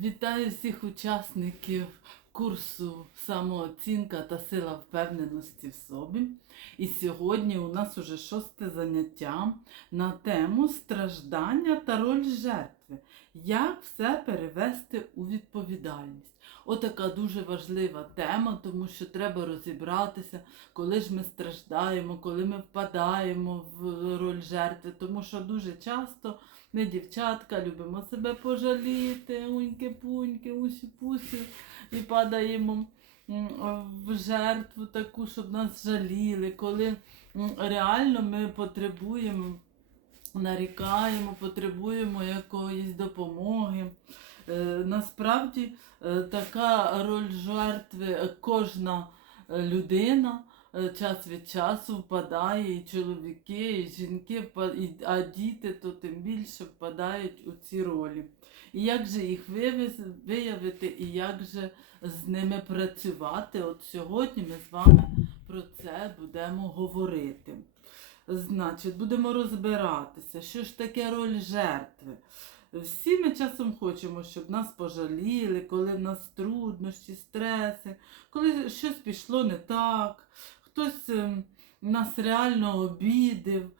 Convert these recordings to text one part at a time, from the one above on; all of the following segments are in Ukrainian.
Вітаю всіх учасників курсу самооцінка та сила впевненості в собі. І сьогодні у нас уже шосте заняття на тему страждання та роль жертви. Як все перевести у відповідальність? Отака дуже важлива тема, тому що треба розібратися, коли ж ми страждаємо, коли ми впадаємо в роль жертви, тому що дуже часто ми, дівчатка, любимо себе пожаліти, уньки-пуньки, усі-пусі, і падаємо в жертву таку, щоб нас жаліли, коли реально ми потребуємо, нарікаємо, потребуємо якоїсь допомоги. Е, Насправді е, така роль жертви кожна е, людина час від часу впадає, і чоловіки, і жінки, а діти то тим більше впадають у ці ролі. І як же їх виявити, і як же з ними працювати? От сьогодні ми з вами про це будемо говорити. Значить, будемо розбиратися, що ж таке роль жертви. Всі ми часом хочемо, щоб нас пожаліли, коли в нас труднощі, стреси, коли щось пішло не так, хтось ем, нас реально обідив,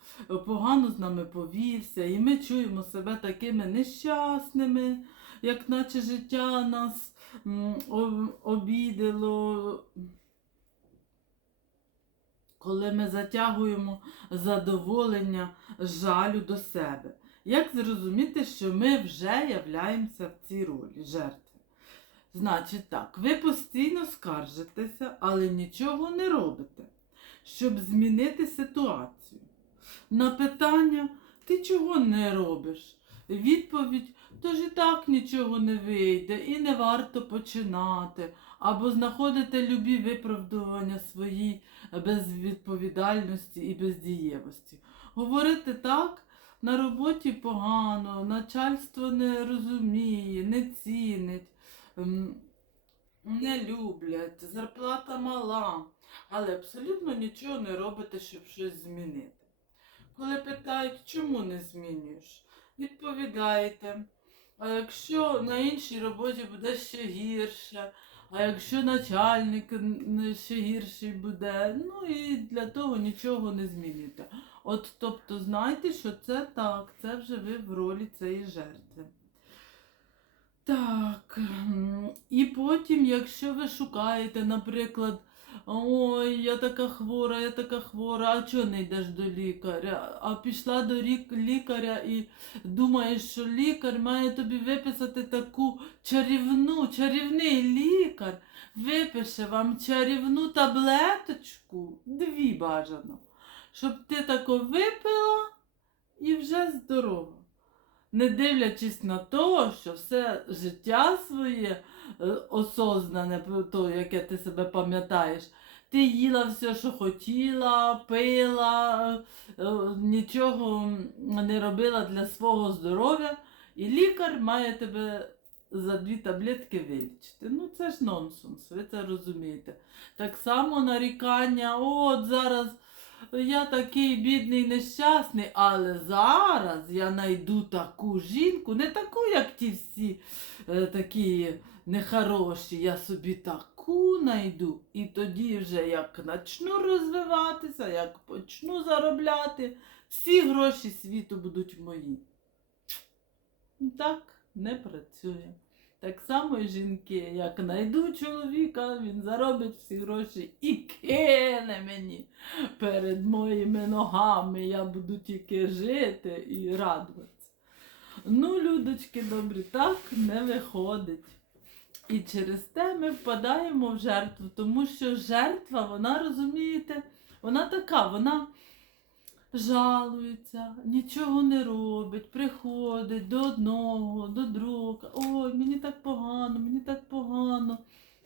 погано з нами повівся, і ми чуємо себе такими нещасними, як наче життя нас м, о- обідало. Коли ми затягуємо задоволення жалю до себе. Як зрозуміти, що ми вже являємося в цій ролі жертви? Значить так, ви постійно скаржитеся, але нічого не робите, щоб змінити ситуацію. На питання ти чого не робиш? Відповідь тож і так нічого не вийде, і не варто починати, або знаходите любі виправдування своїй безвідповідальності і бездієвості. Говорити так на роботі погано, начальство не розуміє, не цінить, ем, не люблять, зарплата мала, але абсолютно нічого не робите, щоб щось змінити. Коли питають, чому не змінюєш, відповідаєте. А якщо на іншій роботі буде ще гірше, а якщо начальник ще гірший буде, ну і для того нічого не змінюєте. От тобто знайте, що це так, це вже ви в ролі цієї жертви. Так. І потім, якщо ви шукаєте, наприклад, ой, я така хвора, я така хвора, а чого не йдеш до лікаря? А пішла до лікаря і думаєш, що лікар має тобі виписати таку чарівну, чарівний лікар випише вам чарівну таблеточку, дві бажано, щоб ти тако випила і вже здорова. Не дивлячись на те, що все життя своє е, осознане, то, яке ти себе пам'ятаєш, ти їла все, що хотіла, пила, е, нічого не робила для свого здоров'я, і лікар має тебе за дві таблетки вилічити. Ну це ж нонсенс, ви це розумієте. Так само нарікання, от зараз я такий бідний нещасний, але зараз я знайду таку жінку, не таку, як ті всі е, такі нехороші, я собі таку знайду. І тоді вже як почну розвиватися, як почну заробляти, всі гроші світу будуть мої. Так не працює. Так само жінки, як знайду чоловіка, він заробить всі гроші і кине мені перед моїми ногами. Я буду тільки жити і радуватися. Ну, людочки добрі, так не виходить. І через те ми впадаємо в жертву, тому що жертва, вона, розумієте, вона така, вона жалується, нічого не робить, приходить до одного, до другого. Ой, мені так погано, мені так погано.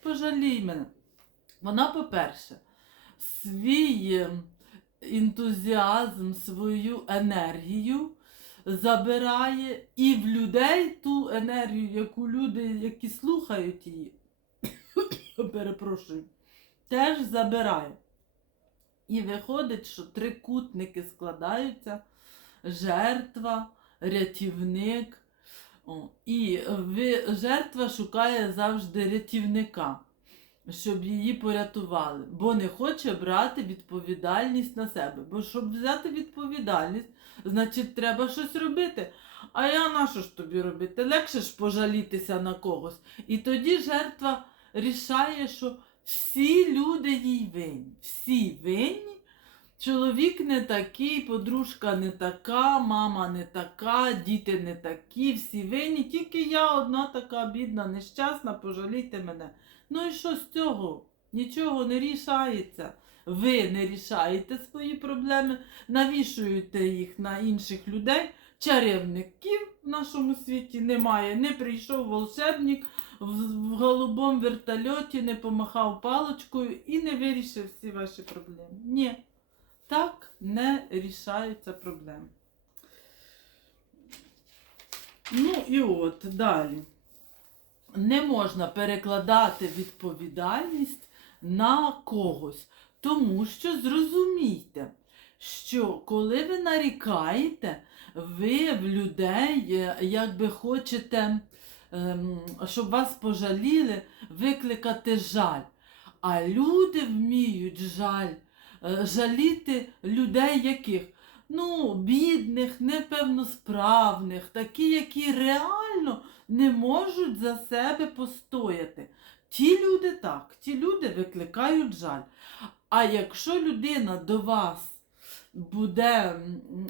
Пожалій мене. Вона, по-перше, свій ентузіазм, свою енергію забирає і в людей ту енергію, яку люди, які слухають її, перепрошую, теж забирає. І виходить, що трикутники складаються: жертва, рятівник, і жертва шукає завжди рятівника, щоб її порятували, бо не хоче брати відповідальність на себе. Бо щоб взяти відповідальність, значить треба щось робити. А я на що ж тобі робити? Легше ж пожалітися на когось. І тоді жертва рішає, що всі люди їй винні. Всі винні. Чоловік не такий, подружка не така, мама не така, діти не такі, всі винні, тільки я одна така бідна, нещасна, пожалійте мене. Ну і що з цього? Нічого не рішається. Ви не рішаєте свої проблеми, навішуєте їх на інших людей. Чарівників в нашому світі немає. Не прийшов волшебник в, голубому вертольоті, не помахав паличкою і не вирішив всі ваші проблеми. Ні. Так не рішаються проблеми. Ну і от далі. Не можна перекладати відповідальність на когось. Тому що зрозумійте, що коли ви нарікаєте, ви в людей е, якби хочете, ем, щоб вас пожаліли, викликати жаль. А люди вміють жаль е, жаліти людей яких? Ну, бідних, непевносправних, такі, які реально не можуть за себе постояти. Ті люди так, ті люди викликають жаль. А якщо людина до вас буде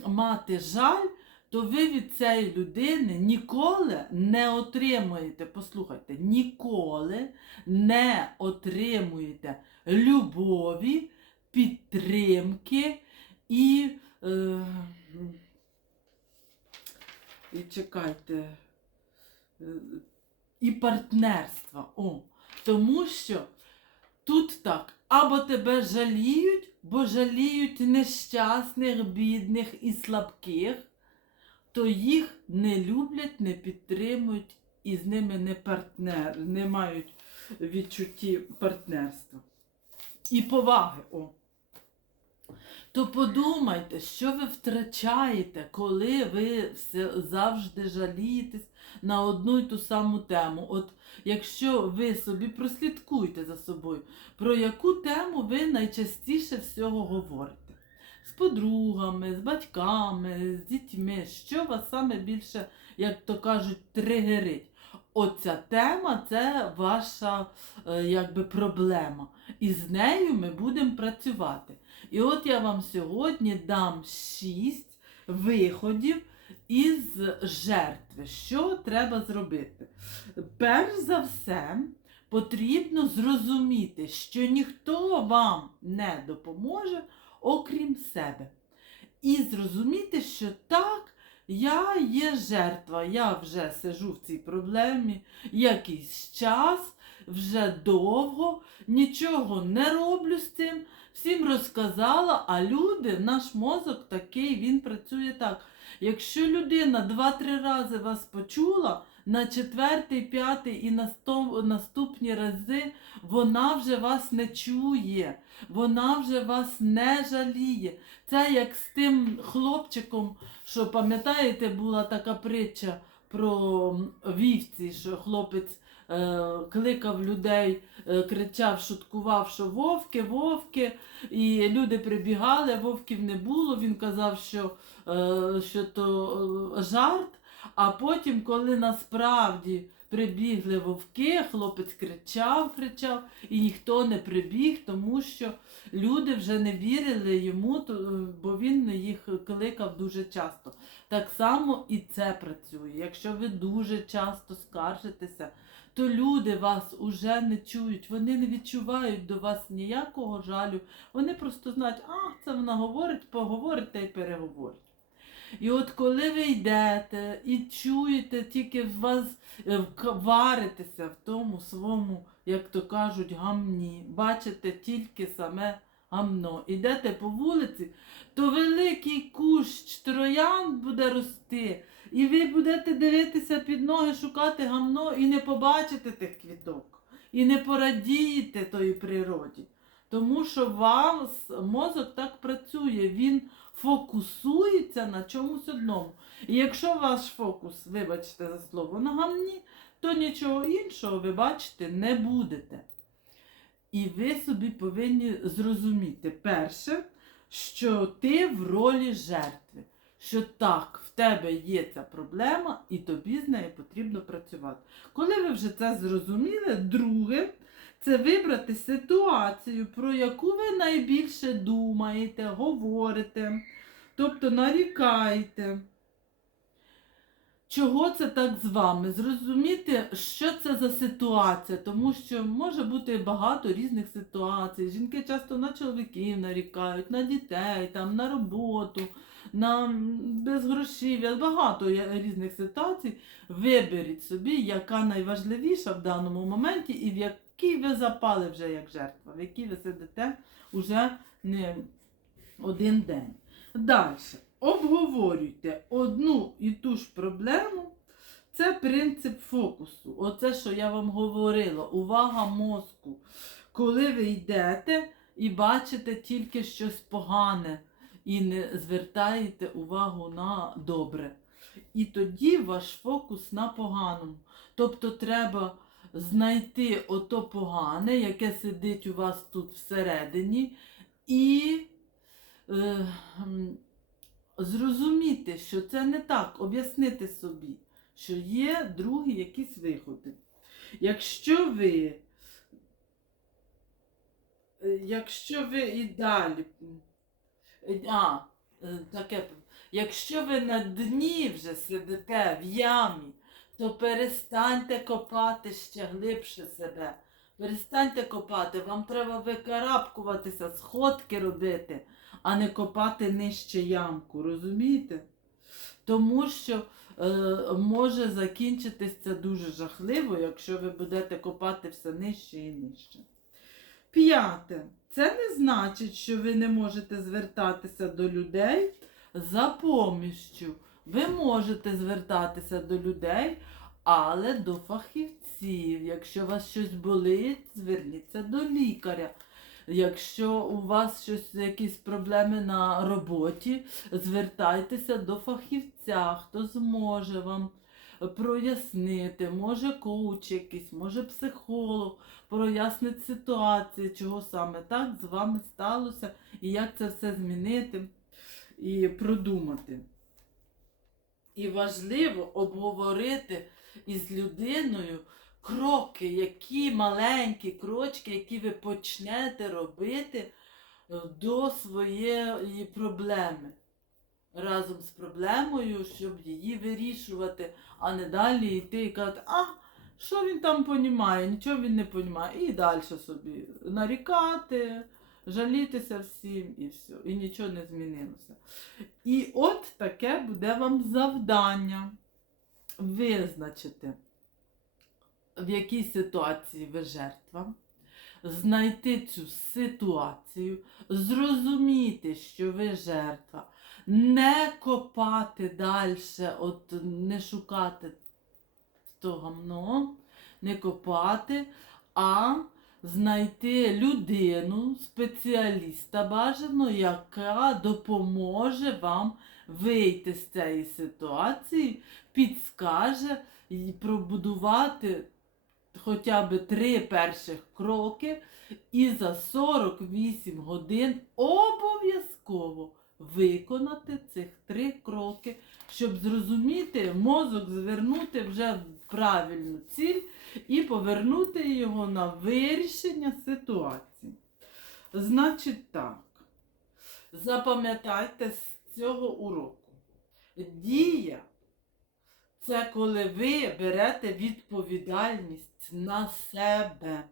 мати жаль, то ви від цієї людини ніколи не отримуєте, послухайте, ніколи не отримуєте любові, підтримки і, е, і чекайте, е, і партнерства. О, тому що тут так, або тебе жаліють, бо жаліють нещасних, бідних і слабких, то їх не люблять, не підтримують і з ними не партнер, не мають відчутті партнерства. І поваги. О. То подумайте, що ви втрачаєте, коли ви все, завжди жалієтесь на одну й ту саму тему. От якщо ви собі прослідкуйте за собою, про яку тему ви найчастіше всього говорите? З подругами, з батьками, з дітьми, що вас саме більше, як то кажуть, тригерить? Оця тема це ваша е, якби, проблема. І з нею ми будемо працювати. І от я вам сьогодні дам шість виходів із жертви. Що треба зробити? Перш за все, потрібно зрозуміти, що ніхто вам не допоможе, окрім себе. І зрозуміти, що так, я є жертва, я вже сижу в цій проблемі якийсь час, вже довго, нічого не роблю з цим, всім розказала, а люди, наш мозок такий, він працює так. Якщо людина два-три рази вас почула, на четвертий, п'ятий і насто- наступні рази вона вже вас не чує, вона вже вас не жаліє. Це як з тим хлопчиком, що пам'ятаєте, була така притча про вівці, що хлопець е, кликав людей, е, кричав, шуткував, що вовки, вовки, і люди прибігали, вовків не було. Він казав, що, е, що то жарт. А потім, коли насправді прибігли вовки, хлопець кричав, кричав, і ніхто не прибіг, тому що люди вже не вірили йому, бо він їх кликав дуже часто. Так само і це працює. Якщо ви дуже часто скаржитеся, то люди вас уже не чують, вони не відчувають до вас ніякого жалю. Вони просто знають, а, це вона говорить, поговорить та й переговорить. І от коли ви йдете і чуєте, тільки в вас е, варитеся в тому своєму, як то кажуть, гамні, бачите тільки саме гамно. Ідете по вулиці, то великий кущ троян буде рости, і ви будете дивитися під ноги, шукати гамно і не побачите тих квіток, і не порадієте тої природі. Тому що вам мозок так працює, він фокусується на чомусь одному. І якщо ваш фокус, вибачте за слово, на гамні, то нічого іншого ви бачити не будете. І ви собі повинні зрозуміти, перше, що ти в ролі жертви. Що так, в тебе є ця проблема, і тобі з нею потрібно працювати. Коли ви вже це зрозуміли, друге, це вибрати ситуацію, про яку ви найбільше думаєте, говорите, тобто нарікаєте. Чого це так з вами? Зрозуміти, що це за ситуація, тому що може бути багато різних ситуацій. Жінки часто на чоловіків нарікають, на дітей, там, на роботу, на безгрошів'я, багато різних ситуацій. Виберіть собі, яка найважливіша в даному моменті, і в якій ви запали вже як жертва, в якій ви сидите уже не один день. Далі. Обговорюйте одну і ту ж проблему. Це принцип фокусу. Оце, що я вам говорила, увага мозку. Коли ви йдете і бачите тільки щось погане і не звертаєте увагу на добре. І тоді ваш фокус на поганому. Тобто треба знайти ото погане, яке сидить у вас тут всередині, і е, зрозуміти, що це не так, об'яснити собі, що є другі якісь виходи. Якщо ви, е, якщо ви і далі, а, е, таке, якщо ви на дні вже сидите в ямі, то перестаньте копати ще глибше себе. Перестаньте копати, вам треба викарабкуватися, сходки робити, а не копати нижче ямку, розумієте? Тому що е, може закінчитись це дуже жахливо, якщо ви будете копати все нижче і нижче. П'яте. Це не значить, що ви не можете звертатися до людей за поміщю. Ви можете звертатися до людей, але до фахівців. Якщо вас щось болить, зверніться до лікаря. Якщо у вас щось, якісь проблеми на роботі, звертайтеся до фахівця, хто зможе вам прояснити, може коуч якийсь, може психолог, прояснить ситуацію, чого саме так з вами сталося, і як це все змінити і продумати. І важливо обговорити із людиною кроки, які маленькі крочки, які ви почнете робити е, до своєї проблеми. Разом з проблемою, щоб її вирішувати, а не далі йти і казати, а що він там понімає, нічого він не понімає. І далі собі нарікати, жалітися всім і все. І нічого не змінилося. І от таке буде вам завдання визначити, в якій ситуації ви жертва, знайти цю ситуацію, зрозуміти, що ви жертва, не копати далі, от не шукати то гамно, не копати, а знайти людину, спеціаліста бажано, яка допоможе вам вийти з цієї ситуації, підскаже і пробудувати хоча б три перших кроки, і за 48 годин обов'язково виконати цих три кроки, щоб зрозуміти, мозок звернути вже в правильну ціль і повернути його на вирішення ситуації. Значить так, запам'ятайте з цього уроку. Дія це коли ви берете відповідальність на себе.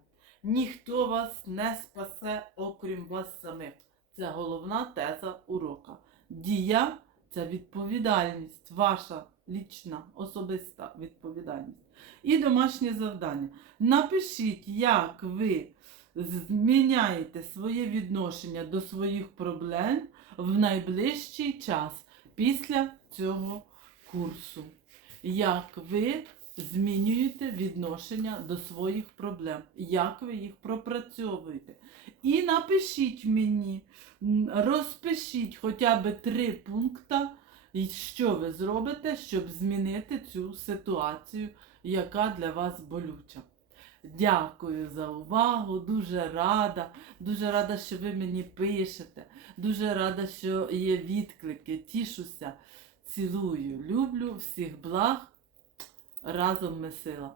Ніхто вас не спасе, окрім вас самих. Це головна теза урока. Дія це відповідальність, ваша лічна, особиста відповідальність. І домашнє завдання. Напишіть, як ви зміняєте своє відношення до своїх проблем в найближчий час після цього курсу. Як ви змінюєте відношення до своїх проблем, як ви їх пропрацьовуєте. І напишіть мені, розпишіть хоча б три пункти, що ви зробите, щоб змінити цю ситуацію, яка для вас болюча. Дякую за увагу, дуже рада, дуже рада, що ви мені пишете, дуже рада, що є відклики, тішуся, цілую, люблю, всіх благ, разом ми сила.